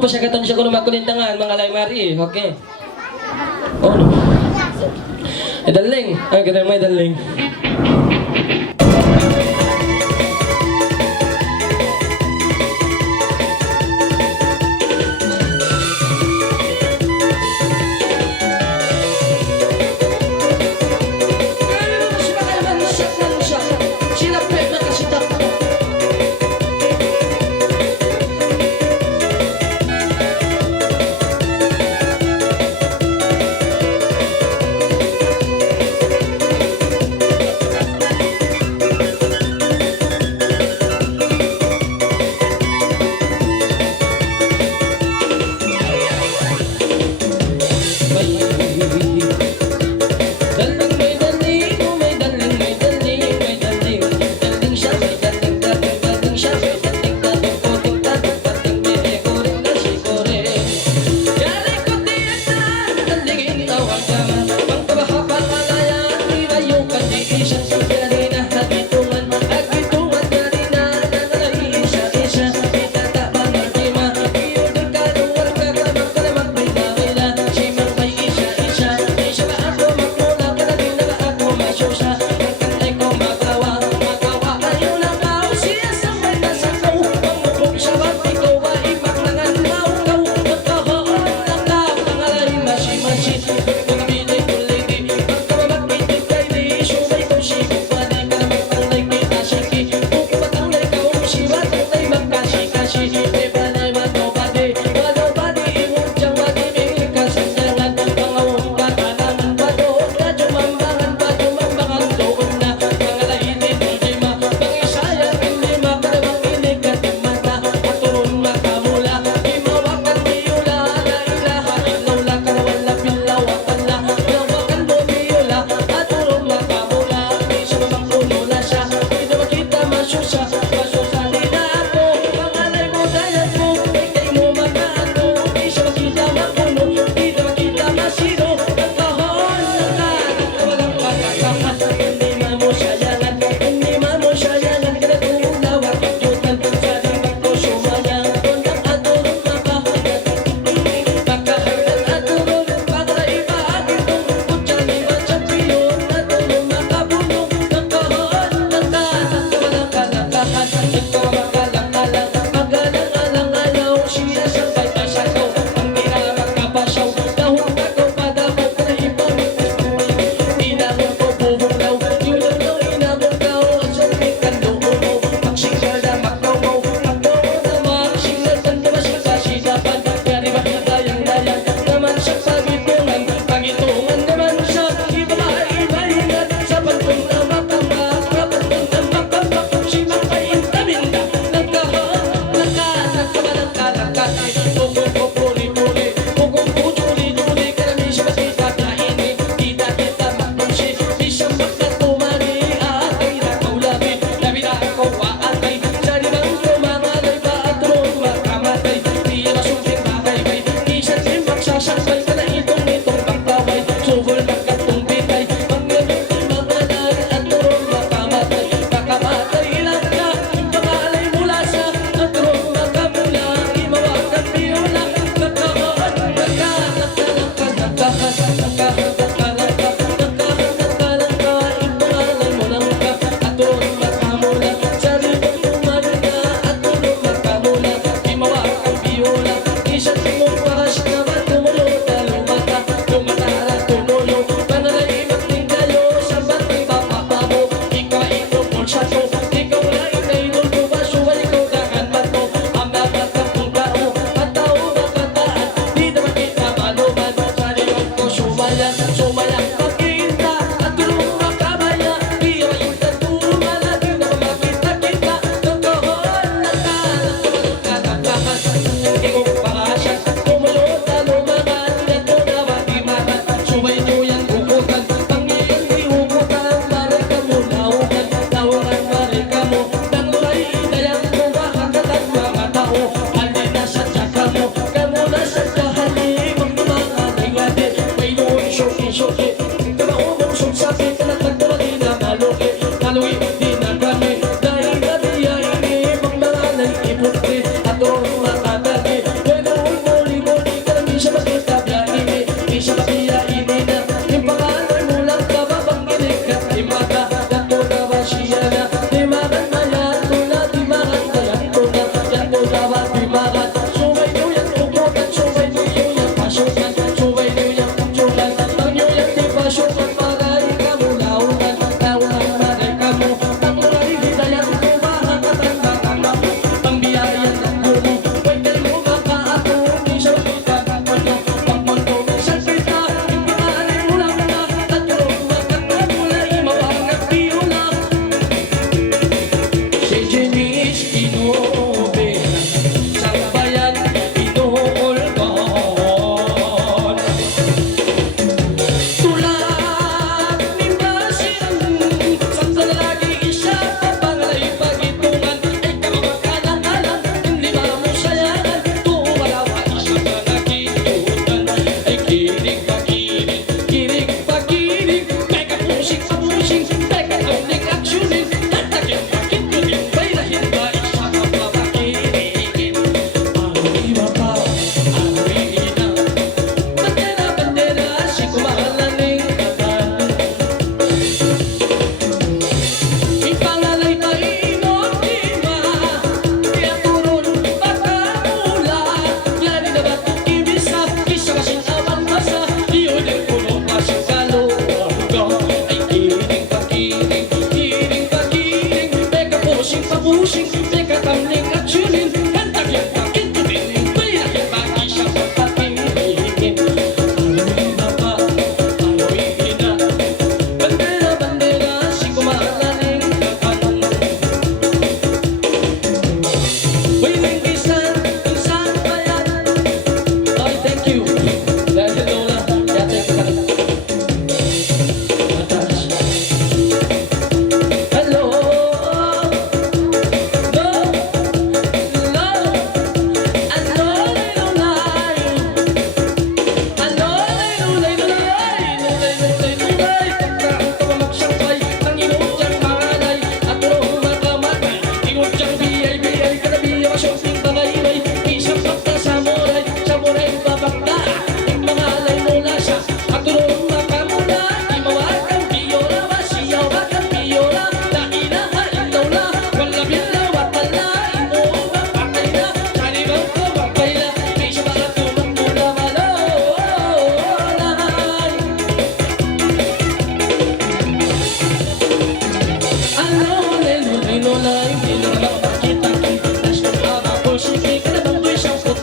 pasyagatan siya ko ng makulintangan, mga laymari, okay. Oh, no. Daling, ganun may daling.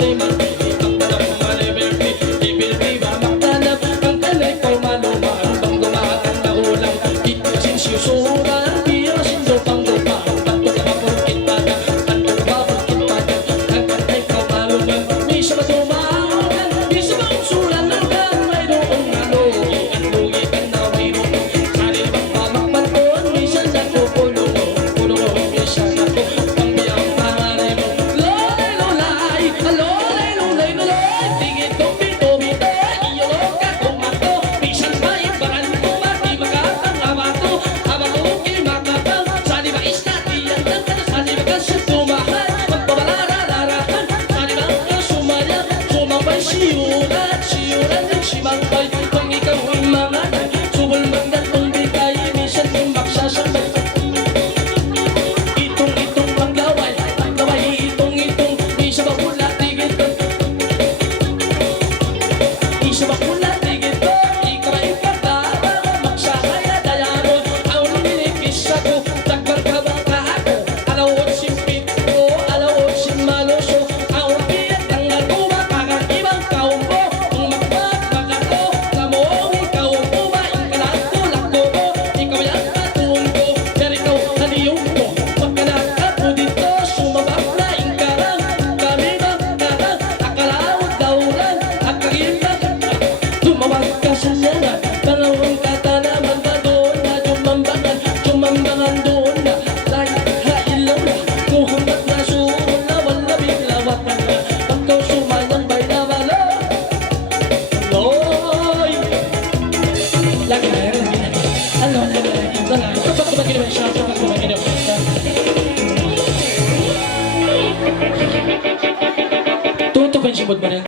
Stay martini, pagtanap ng mga liberty. Ibilbiba, magtanap, ang kanay ko malumaan. Bang dumaan na ulang, itin siyusuran. Piyo sindo pang dumaan, tanto ka mapurkit pada. Tanto ka mapurkit pada, ang kanay ko malumaan. Di siya madumaan, di siya maungsulan. Hanggang mayroong nalugi, at lugi ka na mayroong. Sarili bang pamakpanton, di siya nagpupulong. Pulong, di siya nato, ang biyang pangaray mo. Lolay, lolay, lolay, lolay, lolay. Tingin ko, pito, pito, iyolong ka kumato. Bisan ba ibaran ko, mati makatang amato. Habang okay makatang, sali ba isla, tiyan lang ka, sali ba ka siya tumahan. Magpabalarararahan, sali ba ka sumayan, sumabay siyuran, siyuran din si Mangbay. Kung ikaw ay manganay, subol magdatong bigay, minsan yung magsasabay. Itong paglaway, itong, di siya bakula, tigit ko. Di siya bakula, tigit ko. Ikaw ay kataba, magsakaya dayanon. Ang nilipis ako, takbar ka ba ka ako? Alawot si Pito, alawot si Maluso. Ang piyak ng naguma, kakakibang kaumbo. Kung magpagpagato, kamoong ikaw po ba? Ikalako, lakbo mo, ikaw yan katungo. Pero ikaw, haliyong mo, wag ka na kapo dito. Sumabak na ingkarang, kami bang karang. Akalawag dauran, akagibang. Tumawag ka sa nyanan, panawang katanaman ba doon na jumambangan, jumambangan doon na. Lahit hailaw na, kung hanggat na suron na, wala biglawatan na. Pagkaw sumayang bay na wala. Loy! Lagi na yan, lagi na yan. Ano, ito na. Kapag kumagin naman siya, kapag kumagin naman siya. Tutok ang sibod mo na yan.